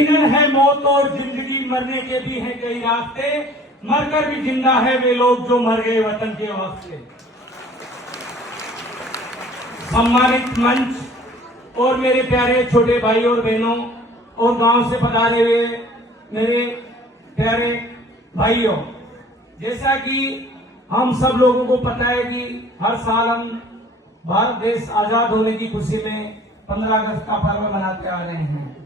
है मौत और जिंदगी, मरने के भी हैं कई रास्ते, मरकर भी जिंदा है वे लोग जो मर गए वतन के वास्ते। सम्मानित मंच और मेरे प्यारे छोटे भाई और बहनों और गांव से पधारे हुए मेरे प्यारे भाइयों, जैसा कि हम सब लोगों को पता है कि हर साल हम भारत देश आजाद होने की खुशी में 15 अगस्त का पर्व मनाते आ रहे हैं,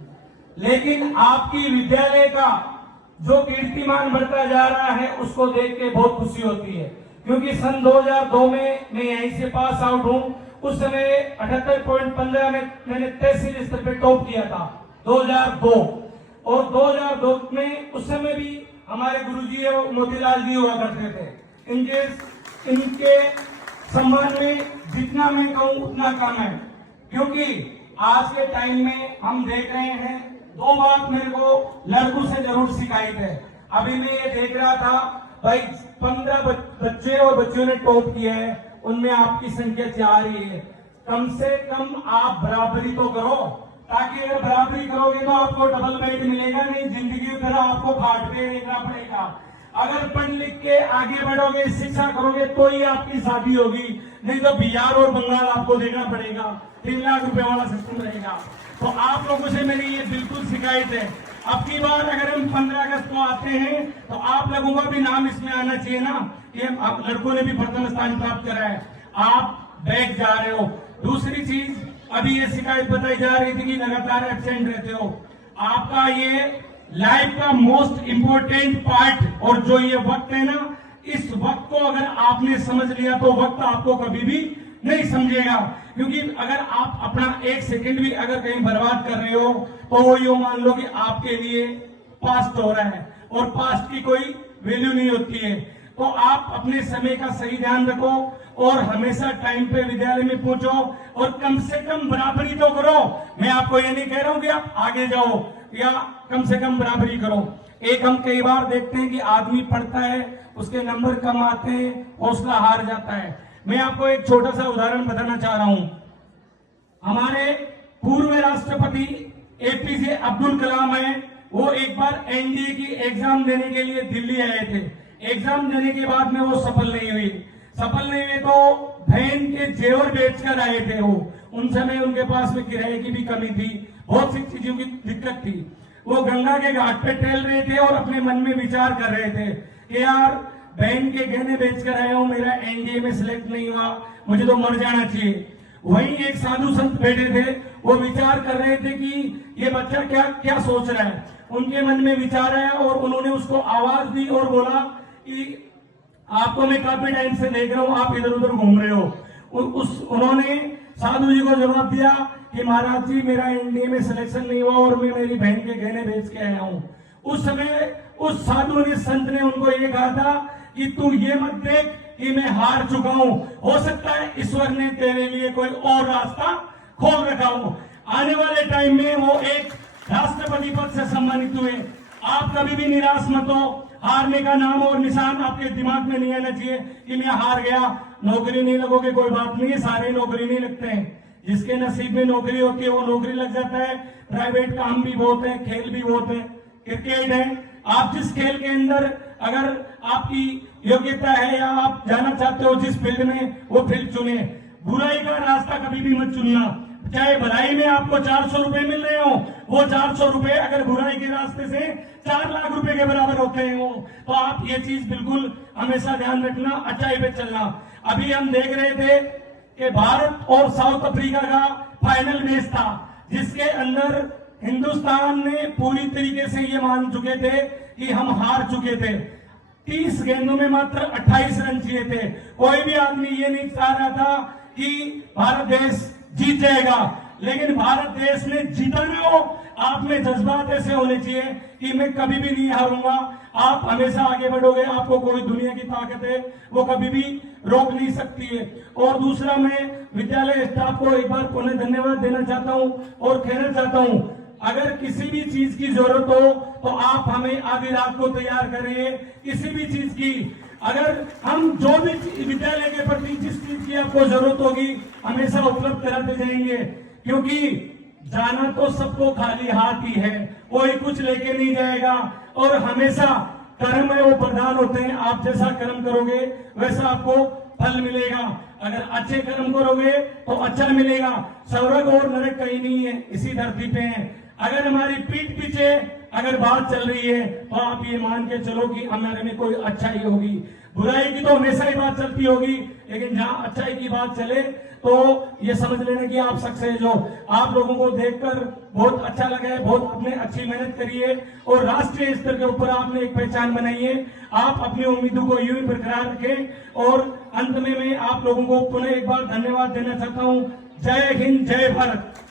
लेकिन आपकी विद्यालय का जो कीर्तिमान बढ़ता जा रहा है उसको देख के बहुत खुशी होती है, क्योंकि सन 2002 में मैं यहीं से पास आउट हूं। उस समय 78.15 में मैंने तहसील स्तर पे टॉप किया था 2002, और 2002 में उस समय भी हमारे गुरुजी और मोतीलाल जी हुआ करते थे। इनके सम्मान में जितना मैं कहूं उतना कम है, क्योंकि आज के टाइम में हम देख रहे हैं दो बात मेरे को लड़कों से जरूर शिकायत है। अभी मैं ये देख रहा था भाई 15 बच्चे और बच्चियों ने टॉप किया है, उनमें आपकी संख्या 4 ही है। कम से कम आप बराबरी तो करो, ताकि अगर बराबरी करोगे तो आपको डबल बेड मिलेगा, नहीं जिंदगी की तरह आपको खाट पे देखना पड़ेगा। अगर पढ़ लिख के आगे बढ़ोगे, शिक्षा करोगे तो ही आपकी शादी होगी, नहीं तो बिहार और बंगाल आपको देखना पड़ेगा। 3 लाख रुपए वाला सिस्टम रहेगा। तो आप लोगों से मेरी ये बिल्कुल शिकायत है, अब की बार अगर हम 15 अगस्त को आते हैं तो आप लोगों का भी नाम इसमें आना चाहिए ना, कि आप लड़कों ने भी प्रथम स्थान प्राप्त करा है, आप बैठ जा रहे हो। दूसरी चीज, अभी ये शिकायत बताई जा रही थी कि लगातार एब्सेंट रहते हो। आपका ये लाइफ का मोस्ट इम्पोर्टेंट पार्ट और जो ये वक्त है ना, इस वक्त को अगर आपने समझ लिया तो वक्त आपको कभी भी नहीं समझेगा। क्योंकि अगर आप अपना 1 सेकंड भी अगर कहीं बर्बाद कर रहे हो तो वो यूं मान लो कि आपके लिए पास्ट हो रहा है, और पास्ट की कोई वैल्यू नहीं होती है। तो आप अपने समय का सही ध्यान रखो और हमेशा टाइम पे विद्यालय में पहुंचो, और कम से कम बराबरी तो करो। मैं आपको ये नहीं कह रहा हूं कि आप आगे जाओ, या कम से कम बराबरी करो। एक हम कई बार देखते हैं कि आदमी पढ़ता है, उसके नंबर कम आते हैं, हौसला हार जाता है। मैं आपको एक छोटा सा उदाहरण बताना चाह रहा हूं। हमारे पूर्व राष्ट्रपति एपीजे अब्दुल कलाम है, वो एक बार एनडीए की एग्जाम देने के लिए दिल्ली आए थे। एग्जाम देने के बाद में वो सफल नहीं हुए तो बहन के जेवर बेचकर आए थे वो। उन समय उनके पास में किराए की भी कमी थी, बहुत सी चीजों की दिक्कत थी। वो गंगा के घाट पे टहल रहे थे और अपने मन में विचार कर रहे थे कि यार बहन के गहने बेचकर आया हूं, मेरा एनडीए में सिलेक्ट नहीं हुआ, मुझे तो मर जाना चाहिए। वहीं एक साधु संत बैठे थे, वो विचार कर रहे थे कि ये बच्चा क्या क्या सोच रहा है। उनके मन में विचार आया और उन्होंने उसको आवाज दी और बोला कि आपको मैं काफी टाइम से देख रहा हूं, आप इधर उधर घूम रहे हो। उन्होंने साधु जी को जवाब दिया कि महाराज जी, मेरा एनडीए में सिलेक्शन नहीं हुआ और मैं मेरी बहन के गहने बेच के आया हूं। उस समय उस साधु ने, संत ने उनको ये कहा था कि तू ये मत देख कि मैं हार चुका हूं, हो सकता है ईश्वर ने तेरे लिए कोई और रास्ता खोल रखा हो। आने वाले टाइम में वो एक राष्ट्रपति पद से सम्मानित हुए। आप कभी भी निराश मत हो, हारने का नाम और निशान आपके दिमाग में नहीं आना चाहिए कि मैं हार गया। नौकरी नहीं लगोगे कोई बात नहीं, सारे नौकरी नहीं लगते हैं, जिसके नसीब में नौकरी होती है वो नौकरी लग जाता है। प्राइवेट काम भी बहुत है, खेल भी बहुत है, क्रिकेट है। आप जिस खेल के अंदर अगर आपकी योग्यता है या आप जाना चाहते हो जिस फील्ड में, वो फील्ड चुने। बुराई का रास्ता कभी भी मत चुनना। चाहे भलाई में आपको 400 रुपए मिल रहे हो, वो 400 रुपए अगर बुराई के रास्ते से 4 लाख रुपए के बराबर होते हो, तो आप ये चीज बिल्कुल हमेशा ध्यान रखना, अच्छाई पे चलना। अभी हम देख रहे थे कि भारत और साउथ अफ्रीका का फाइनल मैच था, जिसके अंदर हिंदुस्तान ने पूरी तरीके से ये मान चुके थे कि हम हार चुके थे। 30 गेंदों में मात्र 28 रन चाहिए थे। कोई भी आदमी ये नहीं चाह रहा था कि भारत देश जीत जाएगा, लेकिन भारत देश ने जीता ना हो। आप में जज्बात ऐसे होने चाहिए कि मैं कभी भी नहीं हारूंगा। आप हमेशा आगे बढ़ोगे, आपको कोई दुनिया की ताकत है वो कभी भी रोक नहीं सकती है। और दूसरा, मैं विद्यालय स्टाफ को एक बार पुनः धन्यवाद देना चाहता हूं और कहना चाहता हूं, अगर किसी भी चीज की जरूरत हो तो आप हमें आधी रात को तैयार करिए। किसी भी चीज की, अगर हम जो भी विद्यालय के प्रति जिस चीज की आपको जरूरत होगी हमेशा उपलब्ध कराते जाएंगे, क्योंकि जाना तो सबको खाली हाथ ही है, कोई कुछ लेके नहीं जाएगा। और हमेशा कर्म है वो प्रधान होते हैं, आप जैसा कर्म करोगे वैसा आपको फल मिलेगा। अगर अच्छे कर्म करोगे तो अच्छा मिलेगा। स्वर्ग और नरक कहीं नहीं है, इसी धरती पे है। अगर हमारी पीठ पीछे अगर बात चल रही है तो आप ये मान के चलो कि हमारे में कोई अच्छाई होगी। बुराई की तो हमेशा ही बात चलती होगी, लेकिन जहां अच्छाई की बात चले तो ये समझ लेना कि आप सक्सेस हो। आप लोगों को देखकर बहुत अच्छा लगा है, बहुत आपने अच्छी मेहनत करी है और राष्ट्रीय स्तर के ऊपर आपने एक पहचान बनाई है। आप अपनी उम्मीदों को यूं ही बरकरार रखें। और अंत में मैं आप लोगों को पुनः एक बार धन्यवाद देना चाहता हूं। जय हिंद, जय भारत।